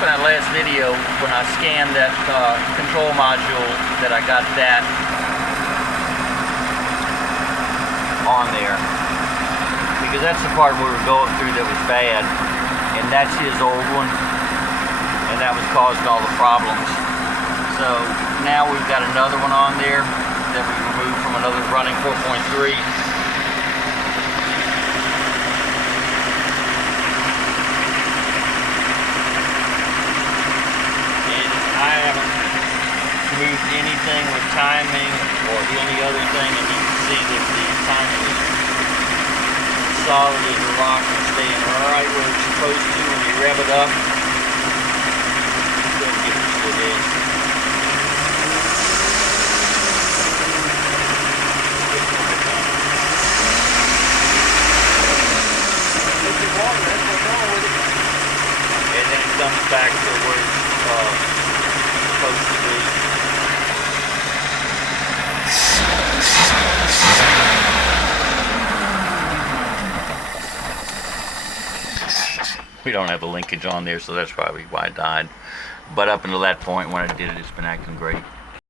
in that last video when I scanned that control module that I got that on there, because that's the part we were going through that was bad, and that's his old one, and that was causing all the problems. So now we've got another one on there that we removed from another running 4.3. I haven't moved anything with timing or any other thing, and you can see that the timing is solid as a rock and staying right where it's supposed to when you rev it up. Let's go and get this with this. And then it comes back to where it's supposed to be. We don't have a linkage on there, so that's probably why it died. But up until that point when I did it, it's been acting great.